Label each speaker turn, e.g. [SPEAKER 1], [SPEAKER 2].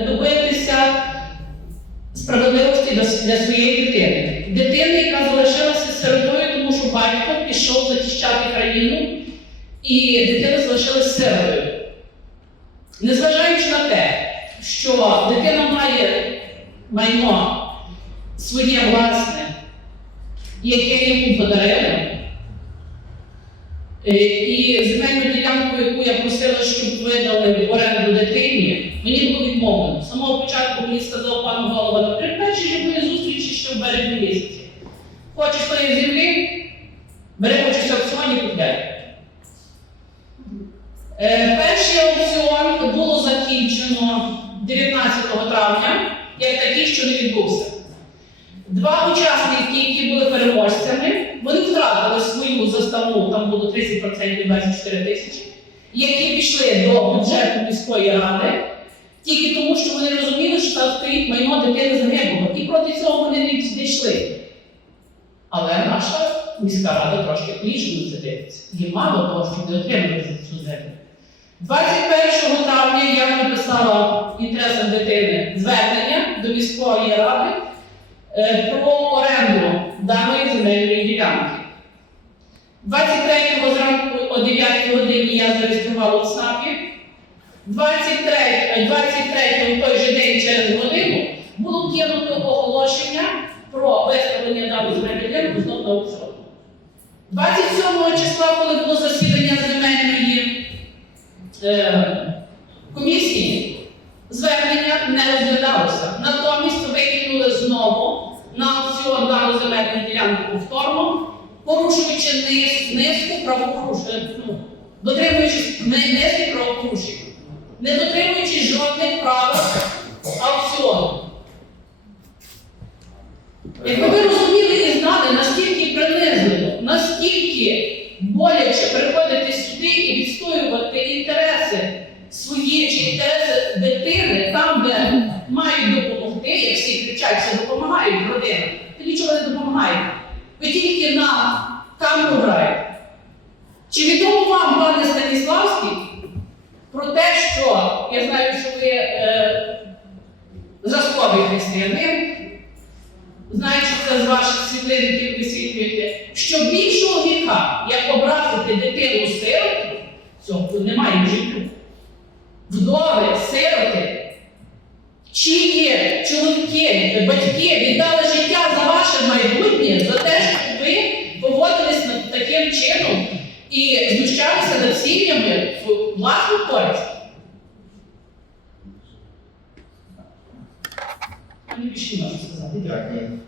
[SPEAKER 1] добитися справедливості для, своєї дитини. Дитини, яка залишилася сиротою, тому що батько пішов захищати країну, і дитина залишилася сиротою. Незважаючи на те, що дитина має майно своє власне, яке йому подарили, е, і земельну ділянку, яку я просила, щоб видали місяці. Хочеш тої землі, бери в аукціоні, купляй. Е, Перший аукціон було закінчено 19 травня, як такий, що не відбувся. Два учасники, які були переможцями, вони втратили свою заставну, там було 30% 24 тисячі, які пішли до бюджету міської ради, тільки тому, що вони розуміли, що там стоїть майно дитини загиблого. І проти цього вони не не йшли. Але наша міська рада трошки по-іншому це дивиться. Є мало того, що не отримали цю землю. 21 травня я написала інтересам дитини звернення до міської ради е, про оренду даної земельної ділянки. 23 зранку о 9 годині я зареєструвала в СНАПі. 23, е, 23 в той же день через годину було кинуто оголошення про виставлення даної земельної ділянки знову на аукціон. 27 числа, коли було засідання земельної е, комісії, звернення не розглядалося. Натомість викинули знову на аукціон дану земельну ділянку повторно, порушуючи низ, низку правопорушень, ну, дотримуючись ни- низки правопорушень, не дотримуючись жодних правил Якби ви розуміли і знали, наскільки принизливо, наскільки боляче приходити сюди і відстоювати інтереси свої чи інтереси дитини там, де мають допомогти, як всі кричать, що допомагають родинам, то нічого не допомагаєте. Ви тільки на камеру граєте. Чи відомо вам, пане Станіславський, про те, що я знаю, що ви е, зразковий християнин, знаючи це з ваших світлин, які висвітлюєте, що більшого гріха, як образити дитину сироту, цього немає в життю. Вдови, сироти, чиї чоловіки, батьки віддали життя за ваше майбутнє, за те, щоб ви поводились таким чином і знущалися над сім'ями в власну користь. Мені можна сказати.
[SPEAKER 2] Дякую.